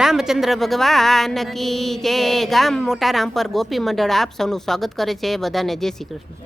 રામચંદ્ર ભગવાન કી જય। ગામ મોટા રામપર ગોપી મંડળ આપ સૌનું સ્વાગત કરે છે। બધાને જય શ્રી કૃષ્ણ।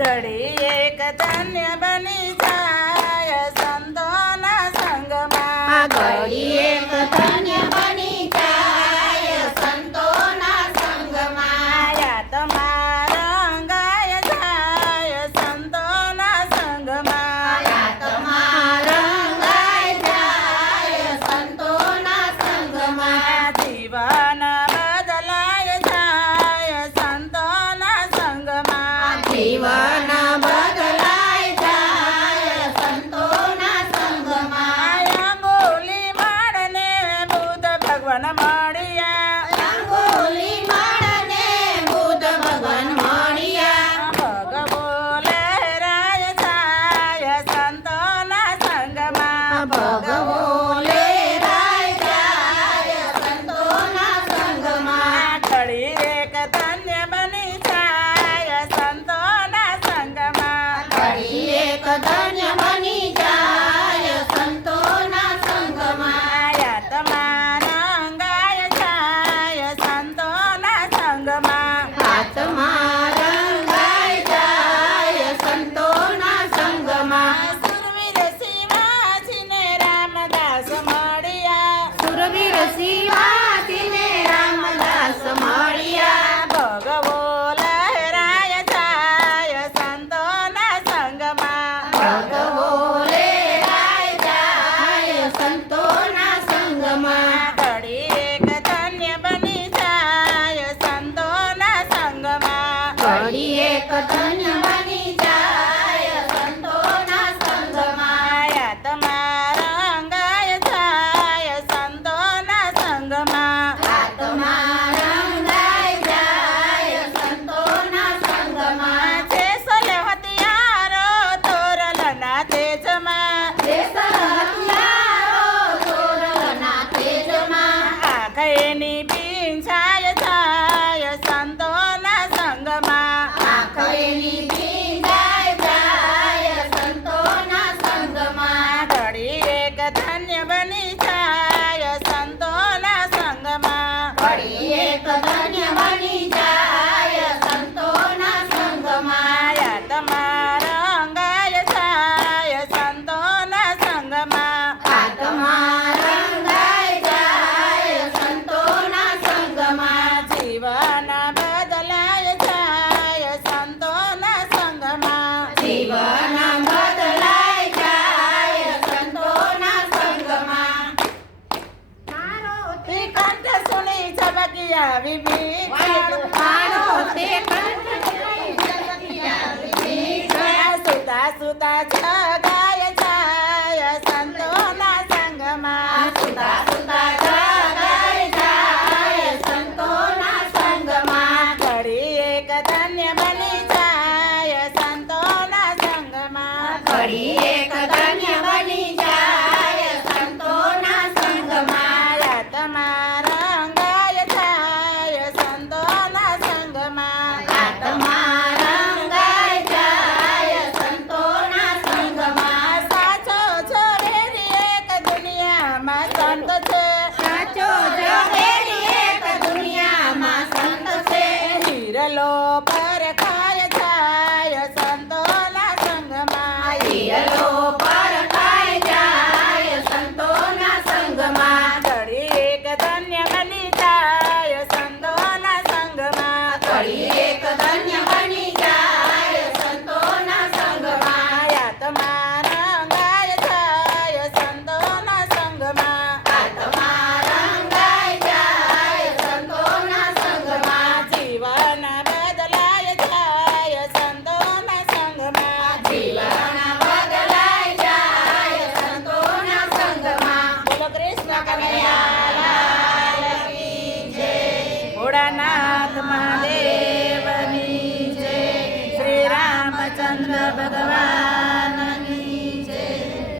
ઘડી એક ધન્ય બની જાય સંતોના સંગમાં, ઘડી એક ધન્ય બની જાય સંતોના સંગમાં, આત્મા રંગાય જાય સંતોના સંગમાં, આત્મા રંગાય જાય સંતોના સંગમાં, જીવન બદલાય જાય સંતોના સંગમાં, જીવન બદલાય જાય સંતોના સંગમાં, અંગુલી માળને બુદ્ધ ભગવાન મળ્યા, અંગુલી માળને બુદ્ધ ભગવાન મળ્યા, ભગવો લહેરાય જાય સંતોના સંગમાં, ભગવો લહેરાય જાય સંતોના સંગમાં, ઘડી એક ધન્ય બની જાય સંતોના સંગમાં, ઘડી એક ધન્ય બની જાય સંતોના સંગમાં, આત્મા રંગાય જાય સંતોના સંગમાં, આત્મા રંગાય જાય સંતોના સંગમાં, સુરવીર શિવાજીને રામદાસ મળ્યા, સુરવીર શિવાજીને રામદાસ મળ્યા, ભગવો લહેરાય જાય સંતોના સંગમાં, ભગવો લહેરાય જાય સંતોના સંગમાં, ઘડી એક ધન્ય બની જાય સંતોના સંગમાં, ઘડી એક ધન્ય બની જાય સંતોના સંગમાં, આત્મા રંગાય જાય સંતોના સંગમાં, આત્મા રંગાય જાય સંતોના સંગમાં, છે સલે હથિયારો તોરલના તેજમાં, દેશ હથિયારો તોરલના તેજમાં, આંખની પીંછાય જાય સંતોના સંગમાં, આંખની ભીંજાય જાય સંતોના સંગમાં, ઘડી એક ધન્ય બની જાય સંતોના સંગમાં, ઘડી એક ધન્ય બની જાય સંતોના સંગમાં, આત્મા રંગાય જાય સંતોના સંગમાં, આત્મા રંગાય જાય સંતોના સંગમાં, જીવન બદલાય જાય સંતોના સંગમાં, જીવન બદલાય જાય સંતોના સંગમાં, તે કંઠ સુની ઝબકી આવી મારો તે સુતા સુતા